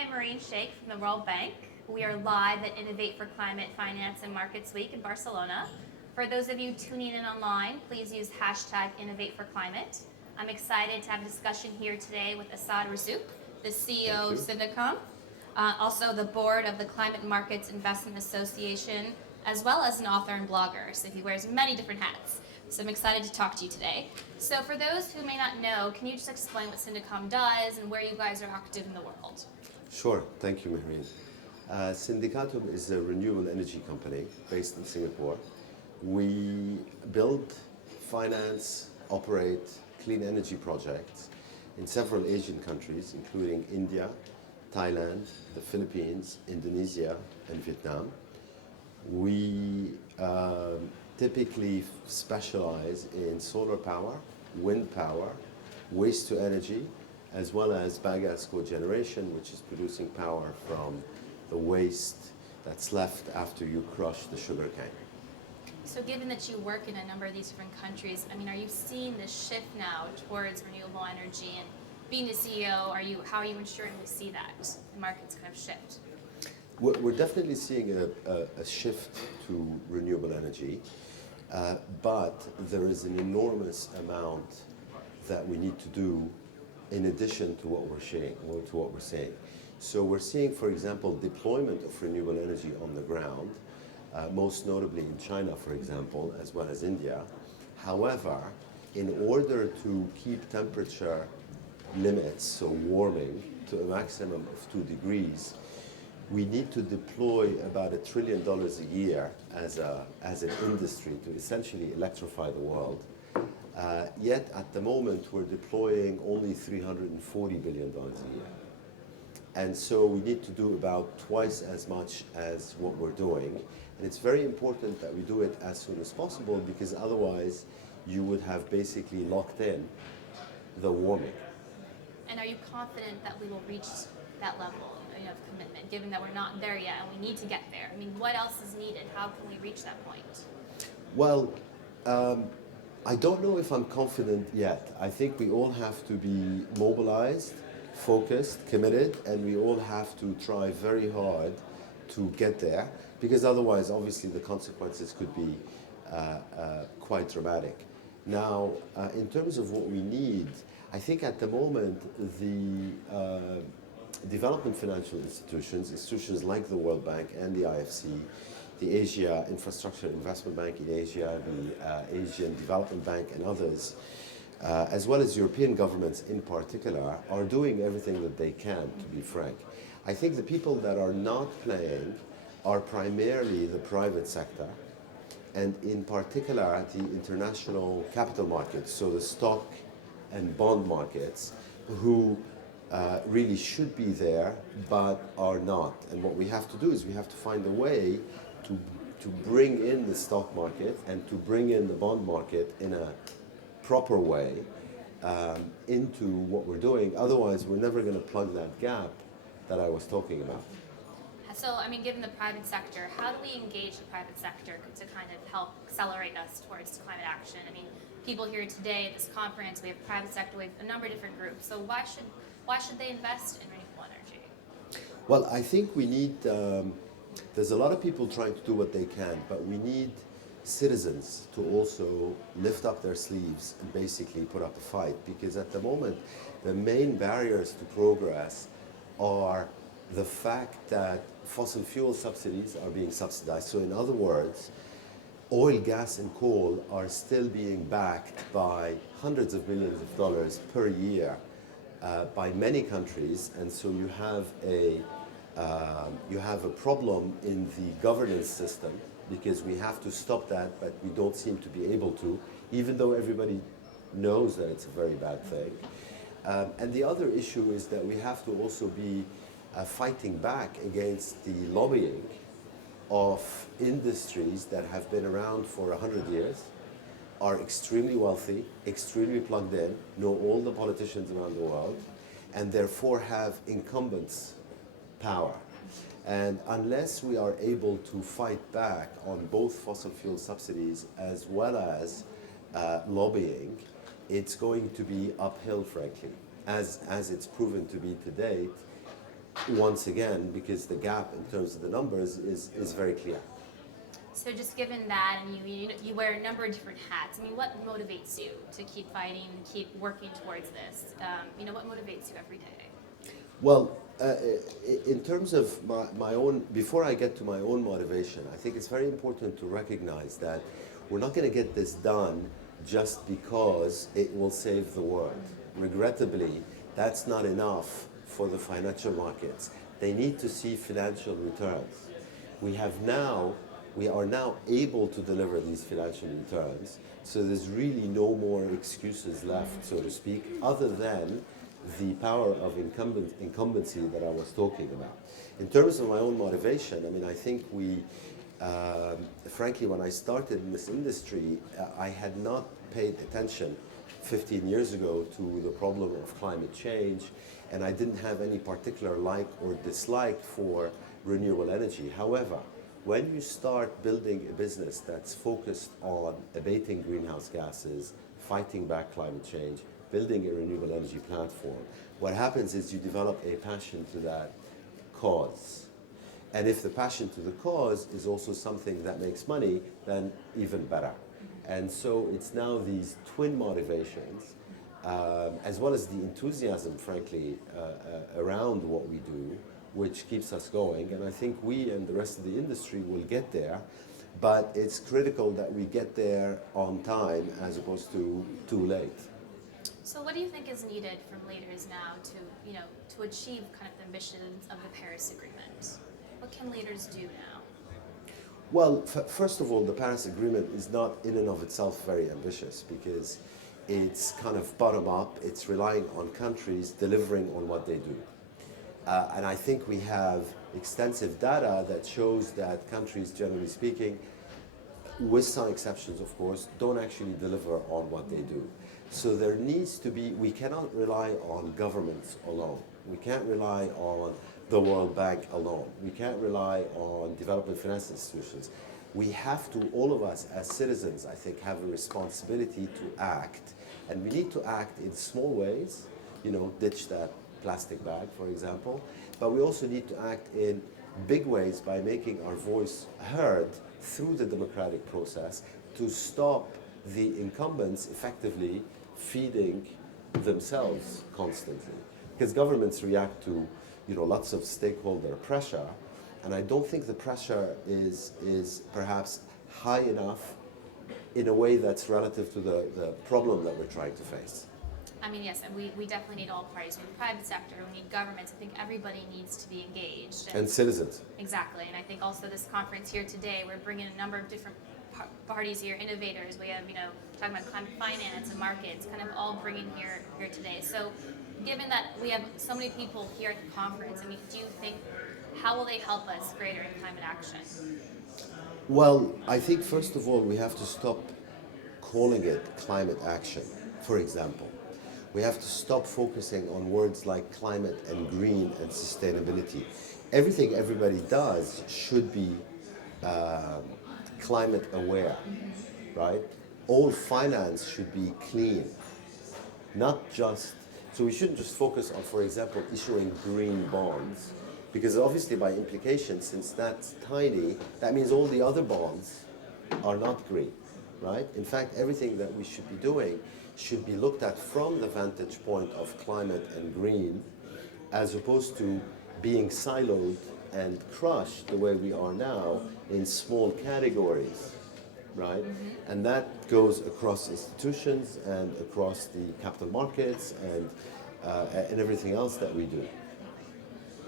I'm Mehreen Sheikh from the World Bank. We are live at Innovate for Climate Finance and Markets Week in Barcelona. For those of you tuning in online, please use hashtag Innovate for Climate. I'm excited to have a discussion here today with Assaad Razzouk, the CEO of Syndicom, also the board of the Climate Markets Investment Association, as well as an author and blogger, so he wears many different hats. So I'm excited to talk to you today. So for those who may not know, can you just explain what Syndicom does and where you guys are active in the world? Sure, thank you, Mehreen. Syndicatum is a renewable energy company based in Singapore. We build, finance, operate clean energy projects in several Asian countries, including India, Thailand, the Philippines, Indonesia, and Vietnam. We typically specialize in solar power, wind power, waste to energy, as well as biogas cogeneration, which is producing power from the waste that's left after you crush the sugarcane. So given that you work in a number of these different countries, are you seeing this shift now towards renewable energy? And being the CEO, how are you ensuring we see that the markets kind of shift? We're definitely seeing a shift to renewable energy, but there is an enormous amount that we need to do in addition to what we're seeing. So we're seeing, for example, deployment of renewable energy on the ground, most notably in China, for example, as well as India. However, in order to keep temperature limits, so warming, to a maximum of 2 degrees, we need to deploy about $1 trillion a year as an industry to essentially electrify the world. Yet at the moment we're deploying only $340 billion a year. And so we need to do about twice as much as what we're doing. And it's very important that we do it as soon as possible, because otherwise you would have basically locked in the warming. And are you confident that we will reach that level of commitment, given that we're not there yet and we need to get there? What else is needed? How can we reach that point? Well, I don't know if I'm confident yet. I think we all have to be mobilized, focused, committed, and we all have to try very hard to get there, because otherwise, obviously, the consequences could be quite dramatic. Now, in terms of what we need, I think at the moment, the development financial institutions like the World Bank and the IFC, the Asia Infrastructure Investment Bank in Asia, the Asian Development Bank and others, as well as European governments in particular, are doing everything that they can, to be frank. I think the people that are not playing are primarily the private sector, and in particular the international capital markets, so the stock and bond markets, who really should be there but are not. And what we have to do is we have to find a way to bring in the stock market and to bring in the bond market in a proper way into what we're doing. Otherwise, we're never going to plug that gap that I was talking about. So, given the private sector, how do we engage the private sector to kind of help accelerate us towards climate action? People here today at this conference, we have private sector, we have a number of different groups. So why should they invest in renewable energy? Well, I think we need, there's a lot of people trying to do what they can, but we need citizens to also lift up their sleeves and basically put up a fight, because at the moment the main barriers to progress are the fact that fossil fuel subsidies are being subsidized. So in other words, oil, gas and coal are still being backed by hundreds of billions of dollars per year by many countries, and so you have a problem in the governance system, because we have to stop that, but we don't seem to be able to, even though everybody knows that it's a very bad thing. And the other issue is that we have to also be fighting back against the lobbying of industries that have been around for 100 years, are extremely wealthy, extremely plugged in, know all the politicians around the world, and therefore have incumbents power. And unless we are able to fight back on both fossil fuel subsidies as well as lobbying, it's going to be uphill, frankly, as it's proven to be to date. once again, because the gap in terms of the numbers is very clear. So just given that, and you wear a number of different hats, I mean, what motivates you to keep fighting and keep working towards this? What motivates you every day? Well, in terms of my own, before I get to my own motivation, I think it's very important to recognize that we're not going to get this done just because it will save the world. Regrettably, that's not enough for the financial markets. They need to see financial returns. We are now able to deliver these financial returns, so there's really no more excuses left, so to speak, other than the power of incumbency that I was talking about. In terms of my own motivation, I mean, I think frankly, when I started in this industry, I had not paid attention 15 years ago to the problem of climate change, and I didn't have any particular like or dislike for renewable energy. However, when you start building a business that's focused on abating greenhouse gases, fighting back climate change, building a renewable energy platform, what happens is you develop a passion to that cause. And if the passion to the cause is also something that makes money, then even better. And so it's now these twin motivations, as well as the enthusiasm, frankly, around what we do, which keeps us going. And I think we and the rest of the industry will get there, but it's critical that we get there on time as opposed to too late. So what do you think is needed from leaders now to achieve kind of the ambitions of the Paris Agreement? What can leaders do now? Well, first of all, the Paris Agreement is not in and of itself very ambitious because it's kind of bottom up. It's relying on countries delivering on what they do. And I think we have extensive data that shows that countries, generally speaking, with some exceptions, of course, don't actually deliver on what they do. So there needs to be, we cannot rely on governments alone. We can't rely on the World Bank alone. We can't rely on development finance institutions. We have to, all of us as citizens, I think, have a responsibility to act. And we need to act in small ways, ditch that plastic bag, for example. But we also need to act in big ways by making our voice heard through the democratic process to stop the incumbents effectively feeding themselves constantly. Because governments react to lots of stakeholder pressure, and I don't think the pressure is perhaps high enough in a way that's relative to the problem that we're trying to face. I mean, yes, and we definitely need all parties. We need the private sector, we need governments. I think everybody needs to be engaged. And citizens. Exactly, and I think also this conference here today, we're bringing a number of different parties here, innovators. We have, talking about climate finance and markets, kind of all bringing here today. So given that we have so many people here at the conference, I mean, do you think, how will they help us greater in climate action? Well, I think first of all, we have to stop calling it climate action, for example. We have to stop focusing on words like climate and green and sustainability. Everything everybody does should be climate aware, right? All finance should be clean, not just, so we shouldn't just focus on, for example, issuing green bonds, because obviously by implication, since that's tiny, that means all the other bonds are not green, right? In fact, everything that we should be doing should be looked at from the vantage point of climate and green, as opposed to being siloed and crushed the way we are now in small categories, right? Mm-hmm. And that goes across institutions and across the capital markets and everything else that we do.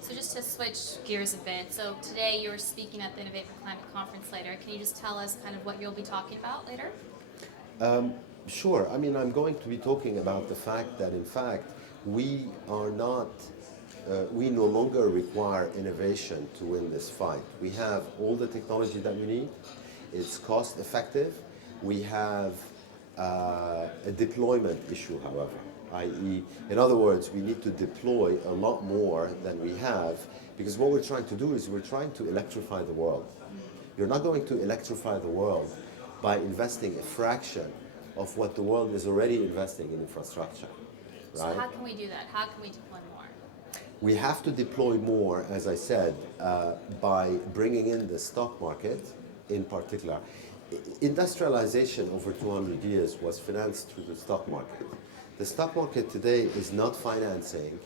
So just to switch gears a bit, so today you're speaking at the Innovate for Climate conference later. Can you just tell us kind of what you'll be talking about later? Sure. I mean, I'm going to be talking about the fact that, in fact, we are not, we no longer require innovation to win this fight. We have all the technology that we need. It's cost effective. We have a deployment issue, however, i.e., in other words, we need to deploy a lot more than we have, because what we're trying to do is we're trying to electrify the world. You're not going to electrify the world by investing a fraction of what the world is already investing in infrastructure. Right? So how can we do that? How can we deploy more? We have to deploy more, as I said, by bringing in the stock market in particular. Industrialization over 200 years was financed through the stock market. The stock market today is not financing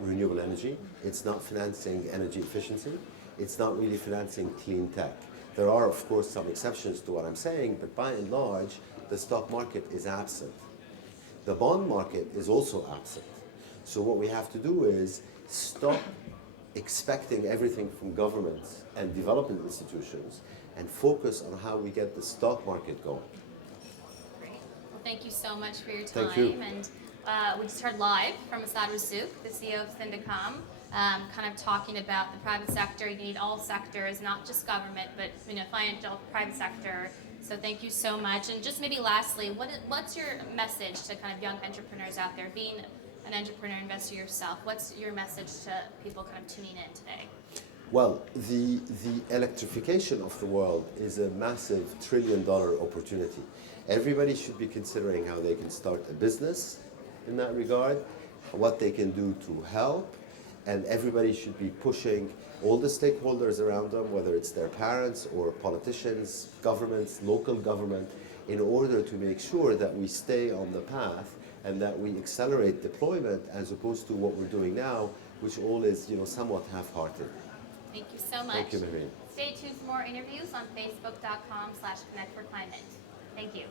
renewable energy. It's not financing energy efficiency. It's not really financing clean tech. There are, of course, some exceptions to what I'm saying, but by and large, the stock market is absent. The bond market is also absent. So what we have to do is stop expecting everything from governments and development institutions and focus on how we get the stock market going. Great. Well, thank you so much for your time. Thank you. And we just heard live from Assaad Razzouk, the CEO of Syndicom, kind of talking about the private sector. You need all sectors, not just government, but financial, private sector. So thank you so much. And just maybe lastly, what's your message to kind of young entrepreneurs out there? Being an entrepreneur investor yourself, what's your message to people kind of tuning in today? Well, the electrification of the world is a massive trillion-dollar opportunity. Everybody should be considering how they can start a business in that regard, what they can do to help, and everybody should be pushing all the stakeholders around them, whether it's their parents or politicians, governments, local government, in order to make sure that we stay on the path and that we accelerate deployment as opposed to what we're doing now, which all is somewhat half-hearted. Thank you so much. Thank you, Mehreen. Stay tuned for more interviews on facebook.com/connectforclimate. Thank you.